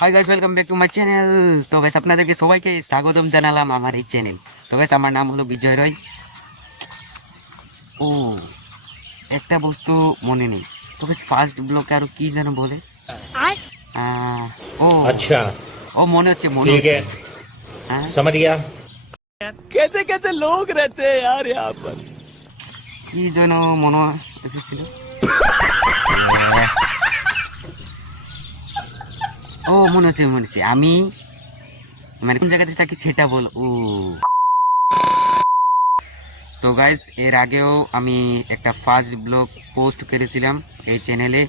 Hi guys, welcome back to my channel. তো guys, আপনাদেরকে সবাইকে স্বাগতম জানালাম আমার এই চ্যানেল। তো গাইস, আমার নাম হলো বিজয় রয়। ও, একটা বস্তু মনে নেই। তো গাইস, ফার্স্ট ব্লকে আরো কি যেন বলে। আহ, ও अच्छा। ও মনে হচ্ছে মনে ठीक হচ্ছে है, মনে হচ্ছে। হ্যাঁ, समझ गया। कैसे कैसे लोग रहते हैं यार यहाँ पर। কি যেন মনে এসেছিল। আহ, ও মনে হচ্ছে আমি মানে কোন জায়গাতে থাকি সেটা বল। ও, তো গাইস, এর আগেও আমি একটা ফার্স্ট ব্লগ পোস্ট করেছিলাম এই চ্যানেলে।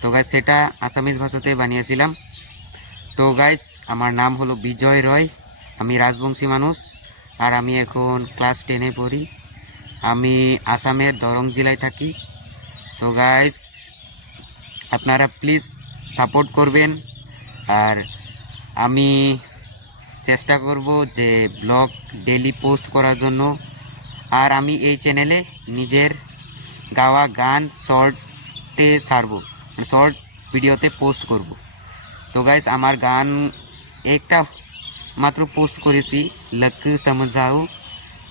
তো গাইস, সেটা আসামিজ ভাষাতে বানিয়েছিলাম। তো গাইস, আমার নাম হলো বিজয় রয়। আমি রাজবংশী মানুষ, আর আমি এখন ক্লাস 10-এ পড়ি। আমি আসামের দরং জেলায় থাকি। তো গাইস, আপনারা প্লিজ সাপোর্ট করবেন। আর আমি চেষ্টা করব যে ব্লগ ডেলি পোস্ট করার জন্য। আর আমি এই চ্যানেলে নিজের গাওয়া গান শর্টে ছাড়বো, মানে শর্ট ভিডিওতে পোস্ট করব। তো গাইস, আমার গান একটা মাত্র পোস্ট করেছি, লক সমঝাও।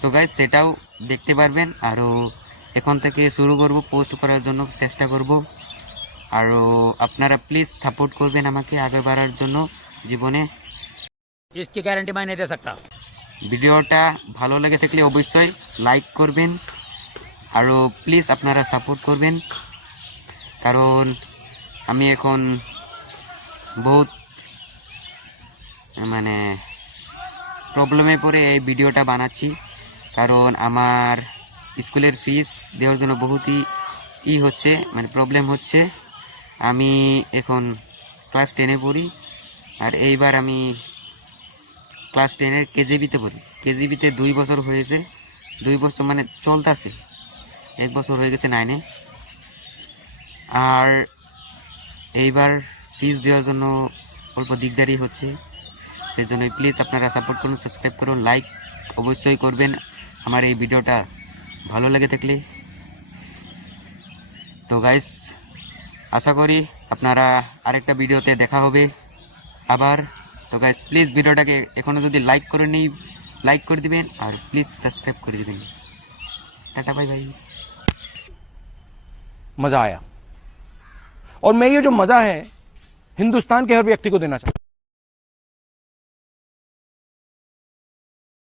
তো গাইস, সেটাও দেখতে পারবেন। আরও এখন থেকে শুরু করব পোস্ট করার জন্য চেষ্টা করব। আরও আপনারা প্লিজ সাপোর্ট করবেন আমাকে আগে বাড়ার জন্য জীবনে। इसकी गारंटी मैं नहीं दे सकता। ভিডিওটা ভালো লেগে থাকলে অবশ্যই লাইক করবেন। আরও প্লিজ আপনারা সাপোর্ট করবেন, কারণ আমি এখন বহুত মানে প্রবলেমে পড়ে এই ভিডিওটা বানাচ্ছি। কারণ আমার স্কুলের ফিস দেওয়ার জন্য বহুতই হচ্ছে, মানে প্রবলেম হচ্ছে। আমি এখন ক্লাস 10-এ পড়ি, আর এইবার আমি ক্লাস 10-এর কেজিবিতে পড়ি। কেজিবিতে 2 বছর হয়েছে, 2 বছর মানে চলতেছে, 1 বছর হয়ে গেছে 9-এ। আর এইবার ফিস দেওয়ার জন্য অল্প দিকদারি হচ্ছে। সেই জন্যই প্লিজ আপনারা সাপোর্ট করুন, সাবস্ক্রাইব করুন, লাইক অবশ্যই করবেন আমার এই ভিডিওটা ভালো লেগে থাকলে। তো গাইস, আশা করি আপনারা আরেকটা ভিডিওতে দেখা হবে আবার। তো গাইস, প্লিজ ভিডিওটাকে এখনও যদি লাইক করে নিই, লাইক করে দিবেন, আর প্লিজ সাবস্ক্রাইব করে দিবেন। Tata, bye bye. मजा आया और मैं ये जो मजा है हिंदुस्तान के हर व्यक्ति को देना चाहता हूं।